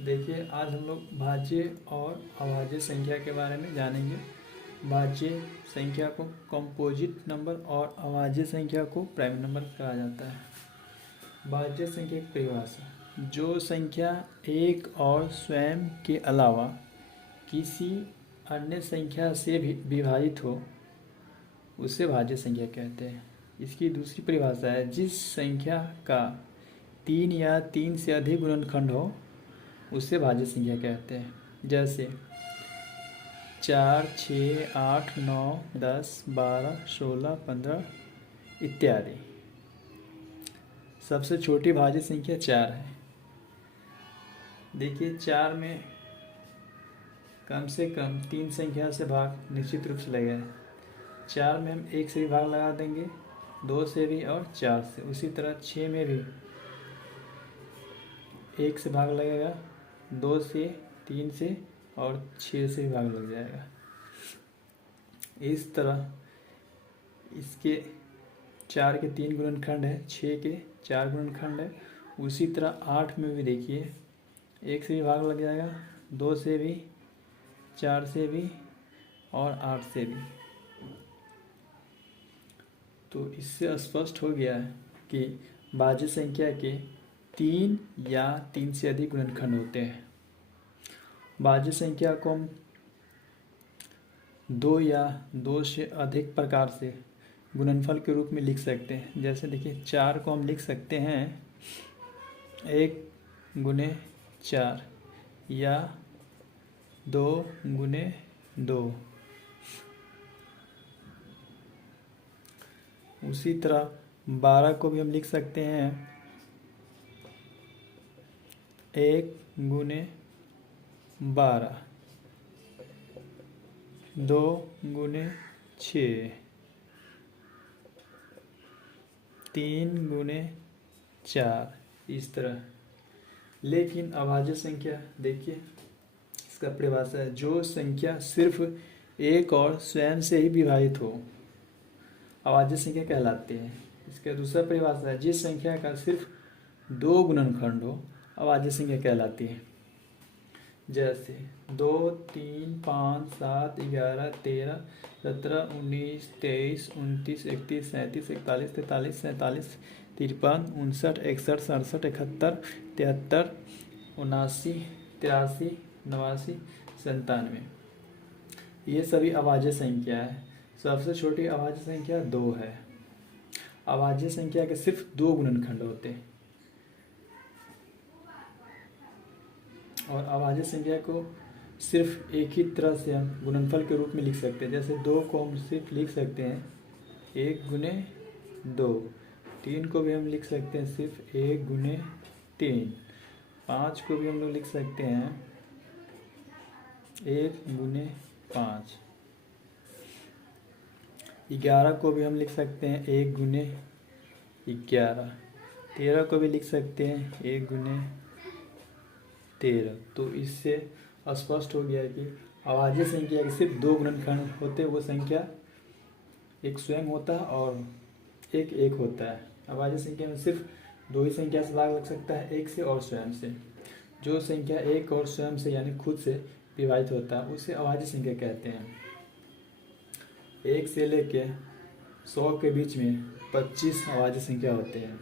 देखिए, आज हम लोग भाज्य और अभाज्य संख्या के बारे में जानेंगे। भाज्य संख्या को कंपोजिट नंबर और अभाज्य संख्या को प्राइम नंबर कहा जाता है। भाज्य संख्या की परिभाषा: जो संख्या एक और स्वयं के अलावा किसी अन्य संख्या से भी विभाजित हो उसे भाज्य संख्या कहते हैं। इसकी दूसरी परिभाषा है: जिस संख्या का 3 या 3 से अधिक गुणनखंड हो उसे भाज्य संख्या कहते हैं। जैसे 4, 6, 8, 9, 10, 12, 16, 15 इत्यादि। सबसे छोटी भाज्य संख्या 4 है। देखिए, 4 में कम से कम 3 संख्या से भाग निश्चित रूप से लगेगा। 4 में हम 1 से भी भाग लगा देंगे, 2 से भी और 4 से। उसी तरह 6 में भी 1 से भाग लगेगा, 2 से, 3 से और 6 से भी भाग लग जाएगा। इस तरह इसके 4 के 3 गुणनखंड है, 6 के 4 गुणनखंड है। उसी तरह 8 में भी देखिए 1 से भी भाग लग जाएगा, 2 से भी, 4 से भी और 8 से भी। तो इससे स्पष्ट हो गया है कि भाज्य संख्या के 3 या 3 से अधिक गुणनखंड होते हैं। भाज्य संख्या को हम 2 या 2 से अधिक प्रकार से गुणनफल के रूप में लिख सकते हैं। जैसे देखिए, 4 को हम लिख सकते हैं 1 गुने 4 या 2 गुने 2। उसी तरह 12 को भी हम लिख सकते हैं 1 गुने 12, 2 गुने 6, 3 गुने 4, इस तरह। लेकिन अभाज्य संख्या देखिए, इसका परिभाषा है: जो संख्या सिर्फ एक और स्वयं से ही विभाजित हो अभाज्य संख्या कहलाती है। इसका दूसरा परिभाषा है: जिस संख्या का सिर्फ 2 गुणनखंड हो अभाज्य संख्या कहलाती है। जैसे 2, 3, 5, 7, 11, 13, 17, 19, 23, 29, 31, 37, 41, 43, 47, 53, 59, 61, 67, 71, 73, 79, 83, 89, 97। ये सभी अभाज्य संख्या है। सबसे छोटी अभाज्य संख्या 2 है। अभाज्य संख्या के सिर्फ 2 गुणनखंड होते हैं और अभाज्य संख्या को सिर्फ एक ही तरह से हम गुणनफल के रूप में लिख सकते हैं। जैसे 2 को हम सिर्फ लिख सकते हैं 1 गुने 2, 3 को भी हम लिख सकते हैं सिर्फ 1 गुने 3, 5 को भी हम लोग लिख सकते हैं 1 गुने 5, 11 को भी हम लिख सकते हैं 1 गुने 11, 13 को भी लिख सकते हैं 1 गुने 13। तो इससे स्पष्ट हो गया कि अभाज्य संख्या के सिर्फ 2 गुणनखंड होते, वो संख्या एक स्वयं होता है और एक होता है। अभाज्य संख्या में सिर्फ 2 ही संख्या से भाग लग सकता है, एक से और स्वयं से। जो संख्या एक और स्वयं से यानी खुद से विभाजित होता है उसे अभाज्य संख्या कहते हैं। 1 से लेके 100 के बीच में 25 अभाज्य संख्या होते हैं।